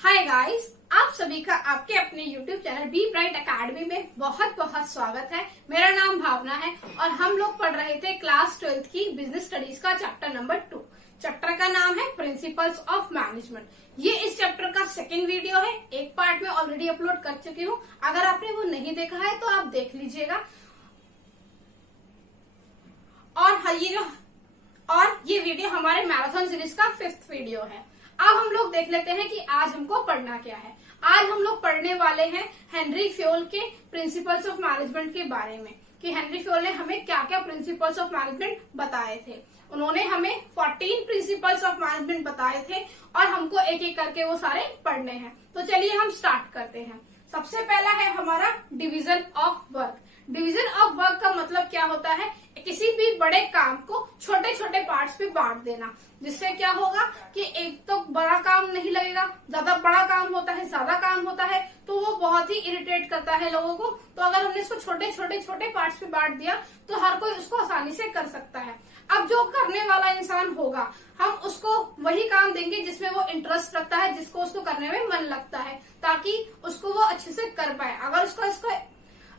Hi guys, आप सभी का आपके अपने YouTube channel B bright academy में बहुत बहुत स्वागत है। मेरा नाम भावना है और हम लोग पढ़ रहे थे क्लास 12th की बिजनेस स्टडीज का चैप्टर नंबर 2। चैप्टर का नाम है प्रिंसिपल्स ऑफ मैनेजमेंट। ये इस चैप्टर का सेकेंड वीडियो है। एक पार्ट में ऑलरेडी अपलोड कर चुकी हूँ। अगर आपने वो नहीं देखा है तो आप देख लीजिएगा। और ये वीडियो हमारे मैराथन सीरीज का 5th वीडियो है। अब हम लोग देख लेते हैं कि आज हमको पढ़ना क्या है। आज हम लोग पढ़ने वाले हैं हेनरी फ्योल के प्रिंसिपल्स ऑफ मैनेजमेंट के बारे में कि हेनरी फ्योल ने हमें क्या क्या प्रिंसिपल्स ऑफ मैनेजमेंट बताए थे। उन्होंने हमें 14 प्रिंसिपल्स ऑफ मैनेजमेंट बताए थे और हमको एक एक करके वो सारे पढ़ने हैं। तो चलिए हम स्टार्ट करते हैं। सबसे पहला है हमारा division of work. Division of work का मतलब क्या होता है? किसी भी बड़े काम को छोटे छोटे पार्ट्स में बांट देना, जिससे क्या होगा कि एक तो बड़ा काम नहीं लगेगा। ज्यादा बड़ा काम होता है, ज्यादा काम होता है तो वो बहुत ही इरिटेट करता है लोगों को। तो अगर हमने इसको छोटे छोटे छोटे पार्ट्स में बांट दिया तो हर कोई उसको आसानी से कर सकता है। अब जो करने वाला इंसान होगा, हम उसको वही काम देंगे जिसमें वो इंटरेस्ट रखता है, जिसको उसको करने में मन लगता है, ताकि उसको वो अच्छे से कर पाए।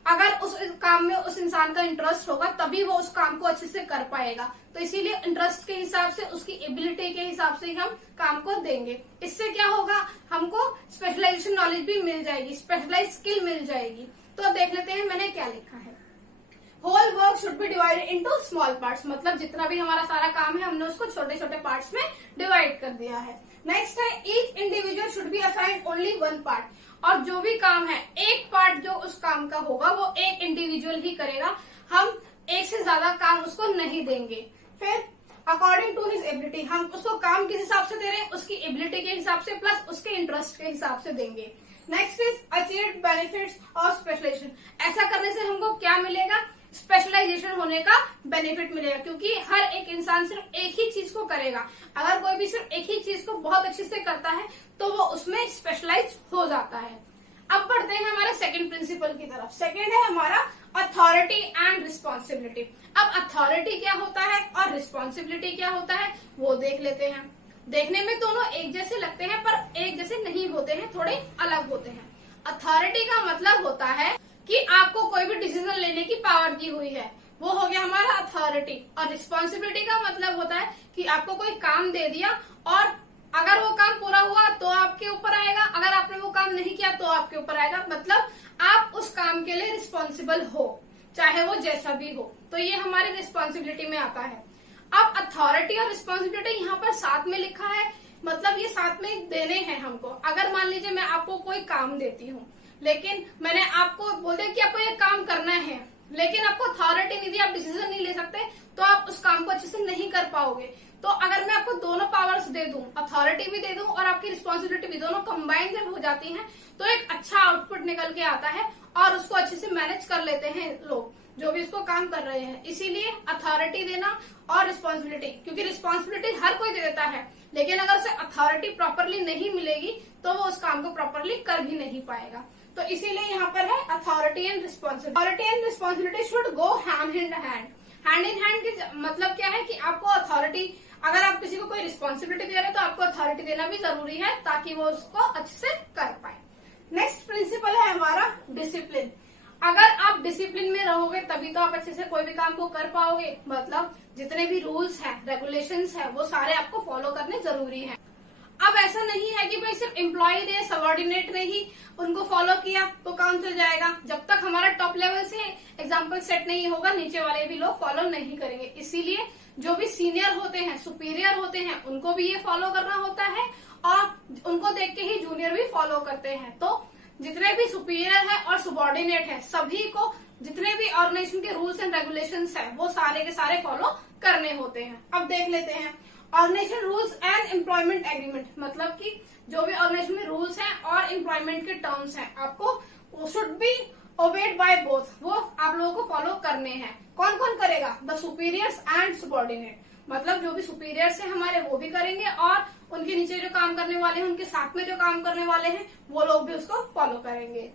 अगर उस काम में उस इंसान का इंटरेस्ट होगा तभी वो उस काम को अच्छे से कर पाएगा। तो इसीलिए इंटरेस्ट के हिसाब से, उसकी एबिलिटी के हिसाब से ही हम काम को देंगे। इससे क्या होगा, हमको स्पेशलाइजेशन नॉलेज भी मिल जाएगी, स्पेशलाइज स्किल मिल जाएगी। तो देख लेते हैं मैंने क्या लिखा है। Whole work should be divided into small parts. मतलब जितना भी हमारा सारा काम है हमने उसको छोटे छोटे पार्ट्स में डिवाइड कर दिया है। नेक्स्ट है each individual should be assigned only one part. और जो भी काम है, एक पार्ट जो उस काम का होगा वो एक इंडिविजुअल ही करेगा। हम एक से ज्यादा काम उसको नहीं देंगे। फिर अकॉर्डिंग टू हिज एबिलिटी, हम उसको काम किस हिसाब से दे रहे हैं, उसकी एबिलिटी के हिसाब से प्लस उसके इंटरेस्ट के हिसाब से देंगे। नेक्स्ट इज अचीव्ड बेनिफिट्स और स्पेशलाइजेशन। ऐसा करने से हमको क्या मिलेगा? स्पेशलाइजेशन होने का बेनिफिट मिलेगा, क्योंकि हर एक इंसान सिर्फ एक ही चीज को करेगा। अगर कोई भी सिर्फ एक ही चीज को बहुत अच्छे से करता है तो वो उसमें स्पेशलाइज हो जाता है। अब बढ़ते हैं हमारे सेकंड प्रिंसिपल की तरफ। सेकंड है हमारा अथॉरिटी एंड रिस्पॉन्सिबिलिटी। अब अथॉरिटी क्या होता है और रिस्पॉन्सिबिलिटी क्या होता है वो देख लेते हैं। देखने में दोनों एक जैसे लगते हैं पर एक जैसे नहीं होते हैं, थोड़े अलग होते हैं। अथॉरिटी का मतलब होता है कि आपको कोई भी डिसीजन लेने की पावर दी हुई है, वो हो गया हमारा अथॉरिटी। और रिस्पॉन्सिबिलिटी का मतलब होता है कि आपको कोई काम दे दिया और अगर वो काम पूरा हुआ तो आपके ऊपर आएगा, अगर आपने वो काम नहीं किया तो आपके ऊपर आएगा। मतलब आप उस काम के लिए रिस्पॉन्सिबल हो, चाहे वो जैसा भी हो। तो ये हमारी रिस्पॉन्सिबिलिटी में आता है। अब अथॉरिटी और रिस्पॉन्सिबिलिटी यहाँ पर साथ में लिखा है, मतलब ये साथ में देने हैं हमको। अगर मान लीजिए मैं आपको कोई काम देती हूँ, लेकिन मैंने आपको बोल दिया कि आपको ये काम करना है, लेकिन आपको अथॉरिटी नहीं दी, आप डिसीजन नहीं ले सकते, तो आप उस काम को अच्छे से नहीं कर पाओगे। तो अगर मैं आपको दोनों पावर्स दे दूं, अथॉरिटी भी दे दूं और आपकी रिस्पॉन्सिबिलिटी भी, दोनों कंबाइन जब हो जाती हैं तो एक अच्छा आउटपुट निकल के आता है और उसको अच्छे से मैनेज कर लेते हैं लोग जो भी उसको काम कर रहे हैं। इसीलिए अथॉरिटी देना और रिस्पॉन्सिबिलिटी, क्योंकि रिस्पॉन्सिबिलिटी हर कोई दे देता है, लेकिन अगर उसे अथॉरिटी प्रॉपरली नहीं मिलेगी तो वो उस काम को प्रॉपरली कर भी नहीं पाएगा। तो इसीलिए यहाँ पर है authority and responsibility. Authority and responsibility should go hand in hand. Hand in hand की मतलब क्या है कि आपको अथॉरिटी, अगर आप किसी को कोई रिस्पॉन्सिबिलिटी दे रहे हैं तो आपको अथॉरिटी देना भी जरूरी है ताकि वो उसको अच्छे से कर पाए। नेक्स्ट प्रिंसिपल है हमारा डिसिप्लिन। अगर आप डिसिप्लिन में रहोगे तभी तो आप अच्छे से कोई भी काम को कर पाओगे। मतलब जितने भी रूल्स हैं, रेगुलेशंस हैं, वो सारे आपको फॉलो करने जरूरी हैं। अब ऐसा नहीं है कि भाई सिर्फ एम्प्लॉय ने, सबऑर्डिनेट ने ही उनको फॉलो किया तो काम चल जाएगा। जब तक हमारा टॉप लेवल से एग्जाम्पल सेट नहीं होगा, नीचे वाले भी लोग फॉलो नहीं करेंगे। इसीलिए जो भी सीनियर होते हैं, सुपीरियर होते हैं, उनको भी ये फॉलो करना होता है और उनको देख के ही जूनियर भी फॉलो करते हैं। तो जितने भी सुपीरियर है और सबऑर्डिनेट है, सभी को जितने भी ऑर्गेनाइजेशन के रूल्स एंड रेगुलेशंस है वो सारे के सारे फॉलो करने होते हैं। अब देख लेते हैं organisation rules and employment agreement. मतलब कि जो भी ऑर्गेनाइजेशन में रूल्स हैं और एम्प्लॉयमेंट के टर्म्स हैं, आपको should be obeyed by both, वो आप लोगों को फॉलो करने हैं। कौन कौन करेगा? The superiors and subordinate. मतलब जो भी सुपीरियर्स हैं हमारे वो भी करेंगे और उनके नीचे जो काम करने वाले हैं, उनके साथ में जो काम करने वाले हैं, वो लोग भी उसको फॉलो करेंगे।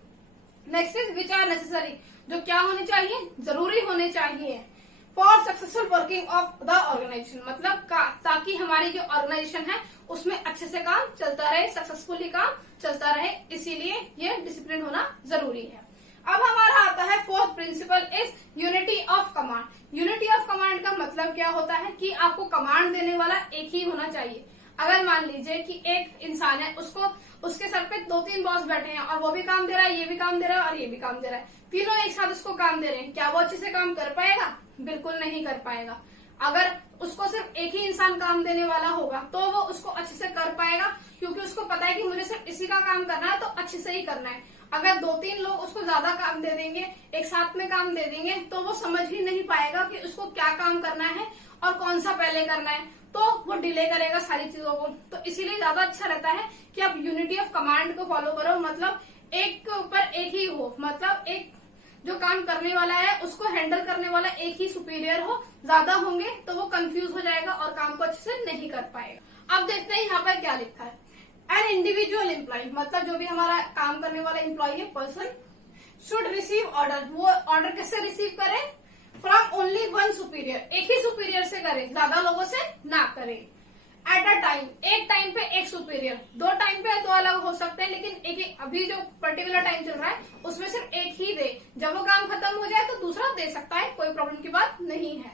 Next is which are necessary. जो क्या होने चाहिए? जरूरी होने चाहिए। For successful working of the organisation, मतलब ताकि हमारी जो ऑर्गेनाइजेशन है उसमें अच्छे से काम चलता रहे, सक्सेसफुली काम चलता रहे, इसीलिए ये डिसिप्लिन होना जरूरी है। अब हमारा आता है fourth principle is unity of command. Unity of command का मतलब क्या होता है कि आपको कमांड देने वाला एक ही होना चाहिए। अगर मान लीजिए कि एक इंसान है, उसके सर पे 2-3 बॉस बैठे हैं और वो भी काम दे रहा है, ये भी काम दे रहा है और ये भी काम दे रहा है, तीनों एक साथ उसको काम दे रहे हैं, क्या वो अच्छे से काम कर पाएगा? बिल्कुल नहीं कर पाएगा। अगर उसको सिर्फ एक ही इंसान काम देने वाला होगा तो वो उसको अच्छे से कर पाएगा, क्योंकि उसको पता है कि मुझे सिर्फ इसी का काम करना है तो अच्छे से ही करना है। अगर 2-3 लोग उसको ज्यादा काम दे देंगे, एक साथ में काम दे देंगे, तो वो समझ ही नहीं पाएगा कि उसको क्या काम करना है और कौन सा पहले करना है, तो वो डिले करेगा सारी चीजों को। तो इसीलिए ज्यादा अच्छा रहता है कि आप यूनिटी ऑफ कमांड को फॉलो करो, मतलब एक के ऊपर एक ही हो, मतलब एक जो काम करने वाला है उसको हैंडल करने वाला एक ही सुपीरियर हो। ज्यादा होंगे तो वो कंफ्यूज हो जाएगा और काम को अच्छे से नहीं कर पाएगा। अब देखते हैं यहाँ पर क्या लिखा है। एन इंडिविजुअल एम्प्लॉय, मतलब जो भी हमारा काम करने वाला एम्प्लॉय है, पर्सन, शुड रिसीव ऑर्डर, वो ऑर्डर किससे रिसीव करे? फ्रॉम ओनली वन सुपीरियर, एक ही सुपीरियर से करे, ज्यादा लोगों से ना करे। एट अ टाइम, एक टाइम पे एक सुपीरियर, 2 टाइम पे 2 अलग हो सकते हैं, लेकिन एक अभी जो पर्टिकुलर टाइम चल रहा है उसमें सिर्फ एक ही दे। जब वो काम खत्म हो जाए तो दूसरा दे सकता है, कोई प्रॉब्लम की बात नहीं है।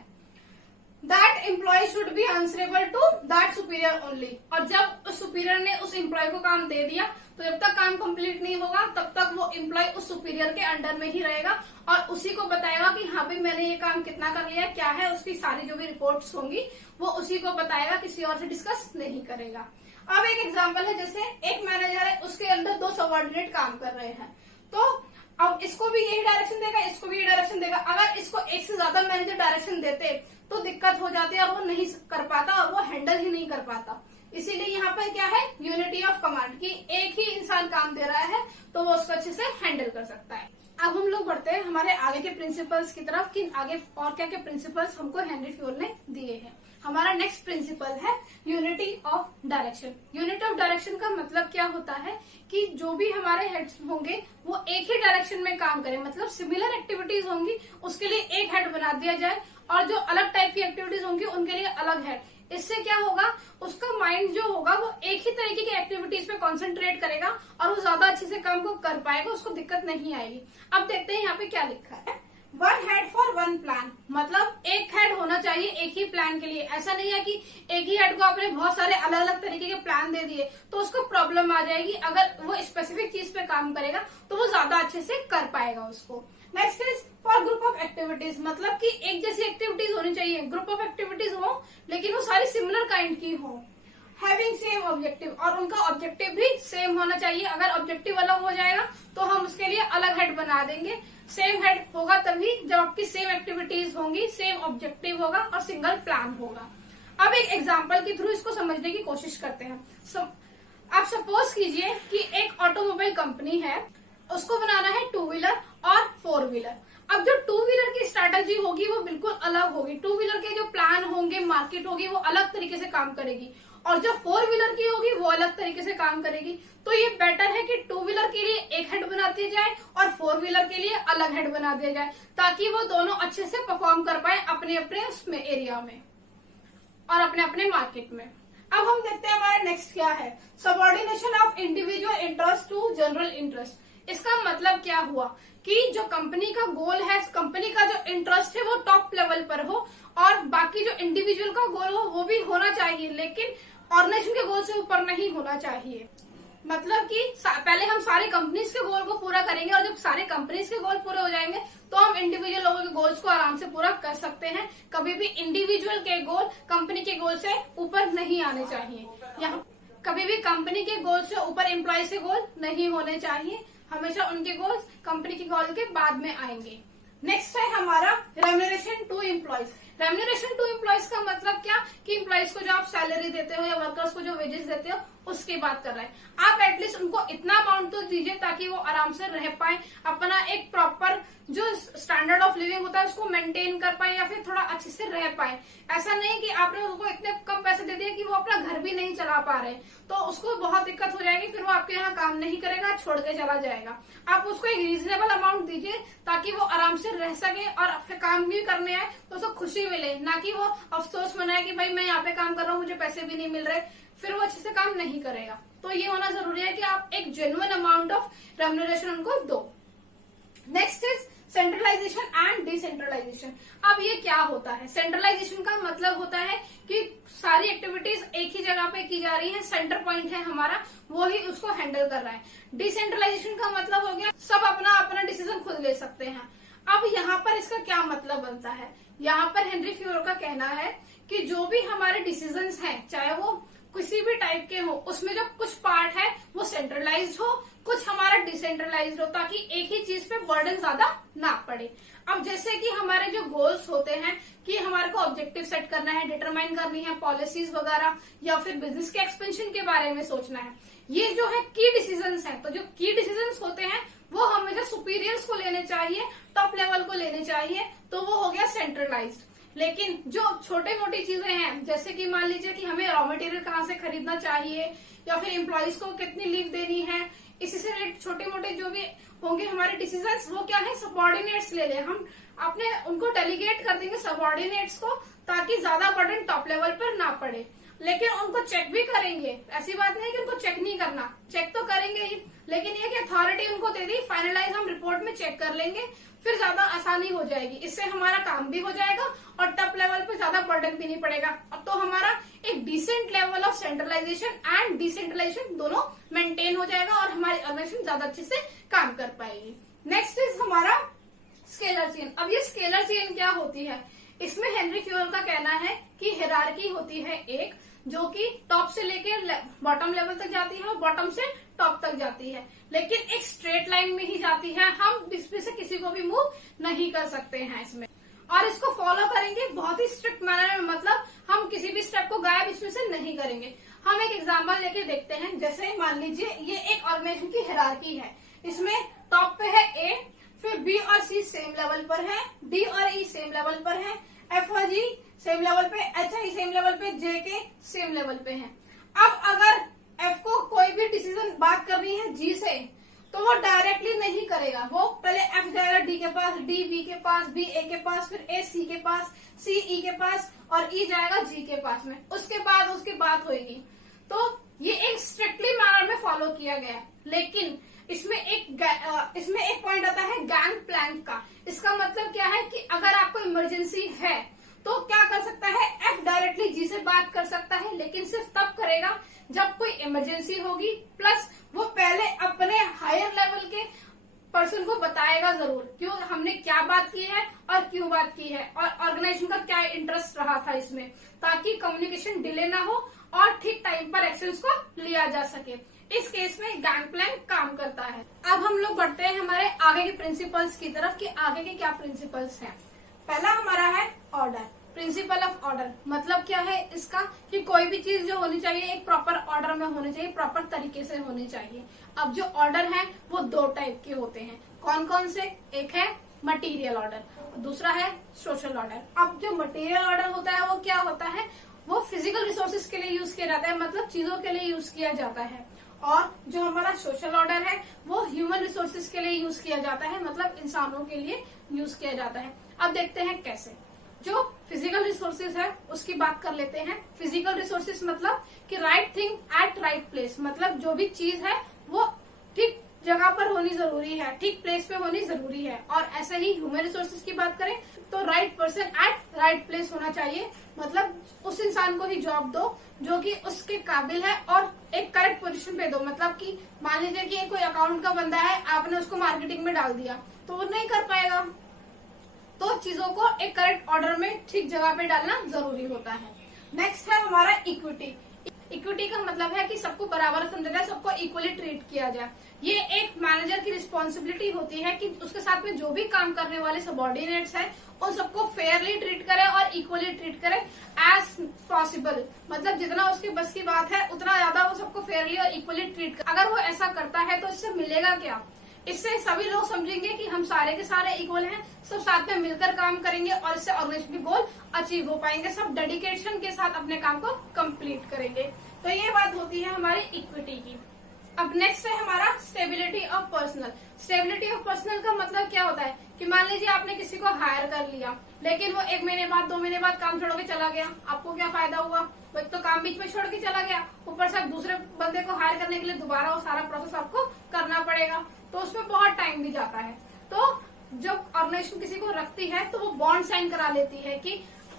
That employee should be answerable to that superior only, और जब उस सुपीरियर ने उस एम्प्लॉय को काम दे दिया तो जब तक काम कंप्लीट नहीं होगा तब तक वो एम्प्लॉय उस सुपीरियर के अंडर में ही रहेगा और उसी को बताएगा कि हाँ भाई मैंने ये काम कितना कर लिया, क्या है, उसकी सारी जो भी रिपोर्ट्स होंगी वो उसी को बताएगा, किसी और से डिस्कस नहीं करेगा। अब एक एग्जाम्पल है, जैसे एक मैनेजर है, उसके अंदर 2 सबऑर्डिनेट काम कर रहे हैं, तो अब इसको भी यही डायरेक्शन देगा, इसको भी यही डायरेक्शन देगा। अगर इसको एक से ज्यादा मैनेजर डायरेक्शन देते तो दिक्कत हो जाती है और वो नहीं कर पाता और वो हैंडल ही नहीं कर पाता। इसीलिए यहाँ पर क्या है, यूनिटी ऑफ कमांड, की एक ही इंसान काम दे रहा है तो वो उसको अच्छे से हैंडल कर सकता है। अब हम लोग बढ़ते हैं हमारे आगे के प्रिंसिपल्स की तरफ कि आगे और क्या क्या प्रिंसिपल्स हमको हेनरी फ्योल ने दिए हैं। हमारा नेक्स्ट प्रिंसिपल है unity of direction. Unity of direction का मतलब क्या होता है कि जो भी हमारे हेड्स होंगे वो एक ही डायरेक्शन में काम करें, मतलब सिमिलर एक्टिविटीज होंगी उसके लिए एक हेड बना दिया जाए और जो अलग टाइप की एक्टिविटीज होंगी उनके लिए अलग हेड। इससे क्या होगा, उसका माइंड जो होगा वो एक ही तरीके की एक्टिविटीज पे कंसंट्रेट करेगा और वो ज्यादा अच्छे से काम को कर पाएगा, उसको दिक्कत नहीं आएगी। अब देखते हैं यहाँ पे क्या लिखा है। 1 हेड फॉर 1 प्लान, मतलब एक हेड होना चाहिए एक ही प्लान के लिए। ऐसा नहीं है कि एक ही हेड को आपने बहुत सारे अलग अलग तरीके के प्लान दे दिए तो उसको प्रॉब्लम आ जाएगी। अगर वो स्पेसिफिक चीज पे काम करेगा तो वो ज्यादा अच्छे से कर पाएगा उसको। Next is for group of activities, मतलब कि एक जैसी एक्टिविटीज होनी चाहिए, ग्रुप ऑफ एक्टिविटीज हो लेकिन वो सारी सिमिलर काइंड की हो। हैविंग सेम ऑब्जेक्टिव, और उनका ऑब्जेक्टिव भी सेम होना चाहिए। अगर ऑब्जेक्टिव अलग हो जाएगा तो हम उसके लिए अलग हेड बना देंगे। सेम हेड होगा तभी जब आपकी सेम एक्टिविटीज होंगी, सेम ऑब्जेक्टिव होगा और सिंगल प्लान होगा। अब एक एग्जाम्पल के थ्रू इसको समझने की कोशिश करते हैं। आप सपोज कीजिए कि एक ऑटोमोबाइल कंपनी है, उसको बनाना है 2 व्हीलर और 4 व्हीलर। अब जो 2 व्हीलर की स्ट्रैटेजी होगी वो बिल्कुल अलग होगी। 2 व्हीलर के जो प्लान होंगे, मार्केट होगी, वो अलग तरीके से काम करेगी और जो 4 व्हीलर की होगी वो अलग तरीके से काम करेगी। तो ये बेटर है कि 2 व्हीलर के लिए एक हेड बना दिया जाए और 4 व्हीलर के लिए अलग हेड बना दिया जाए, ताकि वो दोनों अच्छे से परफॉर्म कर पाए अपने अपने उसमें एरिया में और अपने अपने मार्केट में। अब हम देखते हैं हमारा नेक्स्ट क्या है, subordination of individual interest to general interest. इसका मतलब क्या हुआ कि जो कंपनी का गोल है, कंपनी का जो इंटरेस्ट है वो टॉप लेवल पर हो और बाकी जो इंडिविजुअल का गोल हो वो भी होना चाहिए, लेकिन ऑर्गेनाइजेशन के गोल से ऊपर नहीं होना चाहिए। मतलब कि पहले हम सारे कंपनीज के गोल को पूरा करेंगे और जब सारे कंपनीज के गोल पूरे हो जाएंगे तो हम इंडिविजुअल लोगों के गोल्स को आराम से पूरा कर सकते हैं। कभी भी इंडिविजुअल के गोल कंपनी के गोल से ऊपर नहीं आने चाहिए। यहाँ कभी भी कंपनी के गोल से ऊपर एम्प्लॉय के गोल नहीं होने चाहिए, हमेशा उनके गोल्स कंपनी के गोल के बाद में आएंगे। नेक्स्ट है हमारा remuneration to employees. Remuneration to employees का मतलब क्या कि एम्प्लॉयज को जो आप सैलरी देते हो या वर्कर्स को जो वेजेस देते हो उसकी बात कर रहे हैं। आप एटलीस्ट उनको इतना अमाउंट तो दीजिए ताकि वो आराम से रह पाए, अपना एक प्रॉपर जो स्टैंडर्ड ऑफ लिविंग होता है उसको मेंटेन कर पाए या फिर थोड़ा अच्छे से रह पाए। ऐसा नहीं कि आपने उसको इतने कम पैसे दे दिए कि वो अपना घर भी नहीं चला पा रहे, तो उसको बहुत दिक्कत हो जाएगी, फिर वो आपके यहाँ काम नहीं करेगा, छोड़ के चला जाएगा। आप उसको एक रीजनेबल अमाउंट दीजिए ताकि वो आराम से रह सके और अपने काम भी करने आए तो उसको खुशी मिले, ना कि वो अफसोस मनाए कि भाई मैं यहाँ पे काम कर रहा हूँ, मुझे पैसे भी नहीं मिल रहे, फिर वो अच्छे से काम नहीं करेगा। तो ये होना जरूरी है कि आप एक जेन्युइन अमाउंट ऑफ रेम्यूनरेशन उनको दो। Next is centralisation and decentralisation. अब ये क्या होता है? सेंट्रलाइजेशन का मतलब होता है कि सारी एक्टिविटीज एक ही जगह पे की जा रही है, सेंटर पॉइंट है हमारा, वो ही उसको हैंडल कर रहा है। डिसेंट्रलाइजेशन का मतलब हो गया सब अपना अपना डिसीजन खुद ले सकते हैं। अब यहाँ पर इसका क्या मतलब बनता है? यहाँ पर हेनरी फ्योल का कहना है कि जो भी हमारे डिसीजंस हैं, चाहे वो किसी भी टाइप के हो, उसमें जो कुछ पार्ट है वो सेंट्रलाइज्ड हो, कुछ हमारा डिसेंट्रलाइज्ड हो, ताकि एक ही चीज पे बर्डन ज्यादा ना पड़े। अब जैसे कि हमारे जो गोल्स होते हैं कि हमारे को ऑब्जेक्टिव सेट करना है, डिटरमाइन करनी है पॉलिसीज वगैरह, या फिर बिजनेस के एक्सपेंशन के बारे में सोचना है, ये जो है की डिसीजंस हैं। तो जो की डिसीजंस होते हैं वो हमेशा सुपीरियर्स को लेने चाहिए, टॉप लेवल को लेने चाहिए, तो वो हो गया सेंट्रलाइज्ड। लेकिन जो छोटे मोटी चीजें हैं, जैसे कि मान लीजिए कि हमें रॉ मटेरियल कहाँ से खरीदना चाहिए, या फिर एम्प्लॉइज को कितनी लीव देनी है, इसी से रिलेटेड छोटे मोटे जो भी होंगे हमारे डिसीजंस, वो क्या है, सबऑर्डिनेट्स ले लें, हम अपने उनको डेलीगेट कर देंगे सबऑर्डिनेट्स को, ताकि ज्यादा बर्डन टॉप लेवल पर ना पड़े। लेकिन उनको चेक भी करेंगे, ऐसी बात नहीं कि उनको चेक नहीं करना, चेक तो करेंगे ही, लेकिन ये कि अथॉरिटी उनको दे दी, फाइनलाइज हम रिपोर्ट में चेक कर लेंगे, फिर ज्यादा आसानी हो जाएगी, इससे हमारा काम भी हो जाएगा और टॉप लेवल पे ज्यादा बर्डन भी नहीं पड़ेगा। अब तो हमारा एक decent level of centralisation and decentralisation दोनों मेंटेन हो जाएगा और हमारी ऑर्गेनाइजेशन ज्यादा अच्छे से काम कर पाएगी। नेक्स्ट इज हमारा स्केलर चेन। अब ये स्केलर चेन क्या होती है? इसमें हेनरी फ्योल का कहना है कि हिरार्की होती है एक, जो कि टॉप से लेके बॉटम लेवल तक जाती है और बॉटम से टॉप तक जाती है, लेकिन एक स्ट्रेट लाइन में ही जाती है, हम इसमें से किसी को भी मूव नहीं कर सकते हैं इसमें, और इसको फॉलो करेंगे बहुत ही स्ट्रिक्ट मैनर में, मतलब हम किसी भी स्टेप को गायब इसमें से नहीं करेंगे। हम एक एग्जाम्पल लेके देखते हैं, जैसे मान लीजिए ये एक ऑर्गेनाइजेशन की हिरार्की है, इसमें टॉप पे है ए, फिर बी और सी सेम लेवल पर है, डी और ई सेम लेवल पर है, एफ और जी सेम लेवल पे, एच आई सेम लेवल पे, जे के सेम लेवल पे है। अब अगर एफ को कोई भी डिसीजन बात करनी है जी से, तो वो डायरेक्टली नहीं करेगा, वो पहले एफ जाएगा डी के पास, डी बी के पास, बी ए के पास, फिर ए सी के पास, सी ई के पास, और ई जाएगा जी के पास में, उसके बाद उसकी बात होगी। तो ये एक स्ट्रिक्टली मैनर में फॉलो किया गया। लेकिन इसमें एक पॉइंट आता है गैंग प्लैंक का। इसका मतलब क्या है कि अगर आपको इमरजेंसी है तो क्या कर सकता है, एफ डायरेक्टली जी से बात कर सकता है, लेकिन सिर्फ तब करेगा जब कोई इमरजेंसी होगी, प्लस वो पहले अपने हायर लेवल के पर्सन को बताएगा जरूर क्यों हमने क्या बात की है और क्यों बात की है, और ऑर्गेनाइजेशन का क्या इंटरेस्ट रहा था इसमें, ताकि कम्युनिकेशन डिले ना हो और ठीक टाइम पर एक्शंस को लिया जा सके। इस केस में गैंग प्लान काम करता है। अब हम लोग बढ़ते हैं हमारे आगे के प्रिंसिपल्स की तरफ कि आगे के क्या प्रिंसिपल्स हैं। पहला हमारा है ऑर्डर, प्रिंसिपल ऑफ ऑर्डर। मतलब क्या है इसका कि कोई भी चीज जो होनी चाहिए एक प्रॉपर ऑर्डर में होनी चाहिए, प्रॉपर तरीके से होनी चाहिए। अब जो ऑर्डर है वो दो टाइप के होते हैं। कौन कौन से? एक है मटेरियल ऑर्डर, दूसरा है सोशल ऑर्डर। अब जो मटेरियल ऑर्डर होता है वो क्या होता है, वो फिजिकल रिसोर्सेज के लिए यूज किया जाता है, मतलब चीजों के लिए यूज किया जाता है। और जो हमारा सोशल ऑर्डर है वो ह्यूमन रिसोर्सेज के लिए यूज किया जाता है, मतलब इंसानों के लिए यूज किया जाता है। अब देखते हैं कैसे। जो फिजिकल रिसोर्सेज है उसकी बात कर लेते हैं। फिजिकल रिसोर्सेज मतलब कि right thing at right place, मतलब जो भी चीज है वो ठीक जगह पर होनी जरूरी है, ठीक प्लेस पे होनी जरूरी है। और ऐसे ही ह्यूमन रिसोर्सेज की बात करें तो right person at right place होना चाहिए, मतलब उस इंसान को ही जॉब दो जो कि उसके काबिल है और एक करेक्ट पोजीशन पे दो। मतलब कि मान लीजिए कि कोई अकाउंट का बंदा है, आपने उसको मार्केटिंग में डाल दिया तो वो नहीं कर पाएगा। तो चीजों को एक करेक्ट ऑर्डर में ठीक जगह पे डालना जरूरी होता है। नेक्स्ट है हमारा इक्विटी। इक्विटी का मतलब है कि सबको बराबर समझा जाए, सबको इक्वली ट्रीट किया जाए। ये एक मैनेजर की रिस्पॉन्सिबिलिटी होती है कि उसके साथ में जो भी काम करने वाले सबॉर्डिनेट्स हैं उन सबको फेयरली ट्रीट करे और इक्वली ट्रीट करे एज पॉसिबल। मतलब जितना उसकी बस की बात है उतना ज्यादा वो सबको फेयरली और इक्वली ट्रीट करे। अगर वो ऐसा करता है तो इससे मिलेगा क्या? इससे सभी लोग समझेंगे कि हम सारे के सारे इक्वल हैं, सब साथ में मिलकर काम करेंगे और इससे ऑर्गेनाइजेशन के गोल अचीव हो पाएंगे। सब डेडिकेशन के साथ अपने काम को कंप्लीट करेंगे। तो ये बात होती है हमारी इक्विटी की। अब नेक्स्ट है हमारा stability of personal. Stability of personal का मतलब क्या होता है कि मान लीजिए आपने किसी को हायर कर लिया, लेकिन वो 1 महीने बाद 2 महीने बाद काम छोड़ के चला गया, आपको क्या फायदा हुआ? वो तो काम बीच में छोड़ के चला गया, ऊपर से दूसरे बंदे को हायर करने के लिए दोबारा वो सारा प्रोसेस आपको करना पड़ेगा, तो उसमें बहुत टाइम भी जाता है। तो जब ऑर्गेनाइजेशन किसी को रखती है तो वो बॉन्ड साइन करा लेती है कि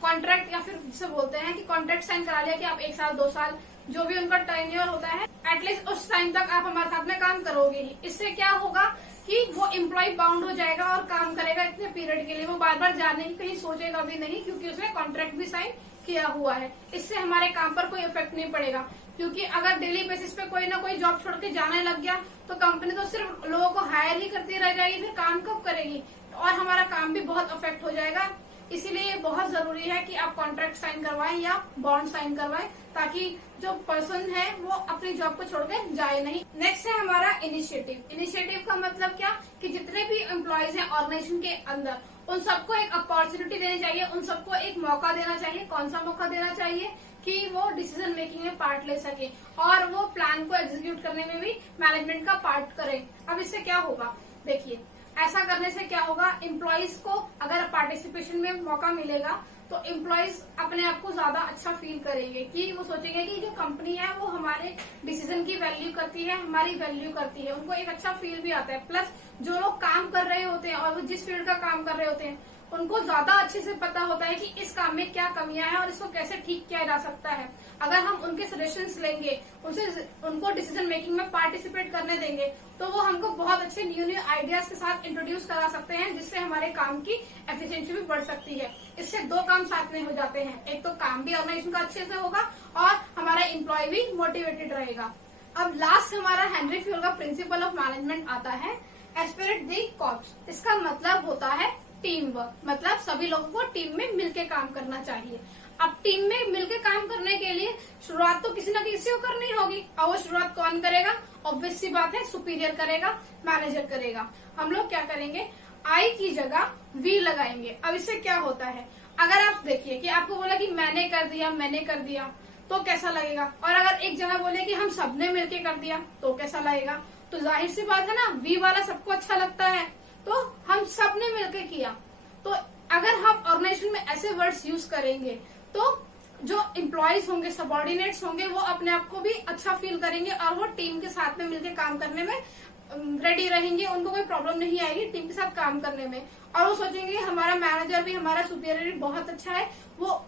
कॉन्ट्रैक्ट, या फिर जिसे बोलते हैं कि कॉन्ट्रैक्ट साइन करा लिया कि आप 1 साल 2 साल जो भी उनका टेन्योर होता है एटलीस्ट उस टाइम तक आप हमारे साथ में काम करोगे ही। इससे क्या होगा कि वो एम्प्लॉय बाउंड हो जाएगा और काम करेगा इतने पीरियड के लिए, वो बार बार जाने की कहीं सोचेगा भी नहीं क्योंकि उसने कॉन्ट्रैक्ट भी साइन किया हुआ है। इससे हमारे काम पर कोई इफेक्ट नहीं पड़ेगा, क्योंकि अगर डेली बेसिस पे कोई ना कोई जॉब छोड़ के जाने लग गया तो कंपनी तो सिर्फ लोगों को हायर ही करती रह जाएगी, फिर काम कब करेगी और हमारा काम भी बहुत अफेक्ट हो जाएगा। इसीलिए ये बहुत जरूरी है कि आप कॉन्ट्रैक्ट साइन करवाएं या बॉन्ड साइन करवाएं, ताकि जो पर्सन है वो अपनी जॉब को छोड़ के जाए नहीं। नेक्स्ट है हमारा इनिशिएटिव। इनिशिएटिव का मतलब क्या कि जितने भी एम्प्लॉयज हैं ऑर्गेनाइजेशन के अंदर उन सबको एक अपॉर्चुनिटी देनी चाहिए, उन सबको एक मौका देना चाहिए। कौन सा मौका देना चाहिए? कि वो डिसीजन मेकिंग में पार्ट ले सके और वो प्लान को एग्जीक्यूट करने में भी मैनेजमेंट का पार्ट करे। अब इससे क्या होगा, देखिए ऐसा करने से क्या होगा, एम्प्लॉयज को अगर पार्टिसिपेशन में मौका मिलेगा तो एम्प्लॉयज अपने आप को ज्यादा अच्छा फील करेंगे कि वो सोचेंगे कि जो कंपनी है वो हमारे डिसीजन की वैल्यू करती है, हमारी वैल्यू करती है। उनको एक अच्छा फील भी आता है। प्लस जो लोग काम कर रहे होते हैं और वो जिस फील्ड का काम कर रहे होते हैं उनको ज्यादा अच्छे से पता होता है कि इस काम में क्या कमियां हैं और इसको कैसे ठीक किया जा सकता है। अगर हम उनके सजेशंस लेंगे, उनको डिसीजन मेकिंग में पार्टिसिपेट करने देंगे तो वो हमको बहुत अच्छे न्यू आइडियाज के साथ इंट्रोड्यूस करा सकते हैं, जिससे हमारे काम की एफिशिएंसी भी बढ़ सकती है। इससे 2 काम साथ में हो जाते हैं, एक तो काम भी ऑर्गेनाइजेशन का अच्छे से होगा और हमारा एम्प्लॉय भी मोटिवेटेड रहेगा। अब लास्ट हमारा हेनरी फ्यूल का प्रिंसिपल ऑफ मैनेजमेंट आता है, एस्पिरिट द कॉर्प्स। इसका मतलब होता है टीम वर्क। मतलब सभी लोगों को टीम में मिलके काम करना चाहिए। अब टीम में मिलके काम करने के लिए शुरुआत तो किसी न किसी को करनी होगी, और वो शुरुआत कौन करेगा? ऑब्वियस सी बात है, सुपीरियर करेगा, मैनेजर करेगा। हम लोग क्या करेंगे, आई की जगह वी लगाएंगे। अब इससे क्या होता है, अगर आप देखिए कि आपको बोला कि मैंने कर दिया तो कैसा लगेगा, और अगर एक जगह बोले कि हम सबने मिलके कर दिया तो कैसा लगेगा। तो जाहिर सी बात है ना, वी वाला सबको अच्छा लगता है, तो हम सब ने मिलकर किया। तो अगर हम ऑर्गेनाइजेशन में ऐसे वर्ड्स यूज करेंगे तो जो एम्प्लॉयज होंगे, सबॉर्डिनेट्स होंगे, वो अपने आप को भी अच्छा फील करेंगे और वो टीम के साथ में मिलकर काम करने में रेडी रहेंगे। उनको कोई प्रॉब्लम नहीं आएगी टीम के साथ काम करने में, और वो सोचेंगे हमारा मैनेजर भी, हमारा सुपीरियर भी बहुत अच्छा है, वो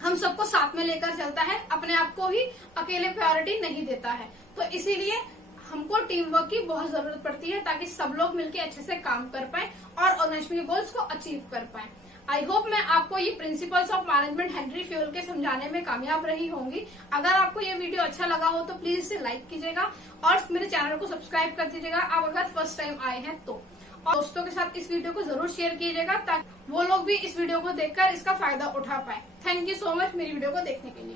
हम सबको साथ में लेकर चलता है, अपने आप को ही अकेले प्रायोरिटी नहीं देता है। तो इसीलिए हमको टीम वर्क की बहुत जरूरत पड़ती है, ताकि सब लोग मिलकर अच्छे से काम कर पाए और ऑर्गेनाइजेशन के गोल्स को अचीव कर पाए। आई होप मैं आपको ये principles of management Henry fuel के समझाने में कामयाब रही होंगी। अगर आपको ये वीडियो अच्छा लगा हो तो प्लीज इसे लाइक कीजिएगा और मेरे चैनल को सब्सक्राइब कर दीजिएगा, आप अगर फर्स्ट टाइम आए हैं तो। और दोस्तों के साथ इस वीडियो को जरूर शेयर कीजिएगा ताकि वो लोग भी इस वीडियो को देखकर इसका फायदा उठा पाए। थैंक यू सो मच मेरी वीडियो को देखने के लिए।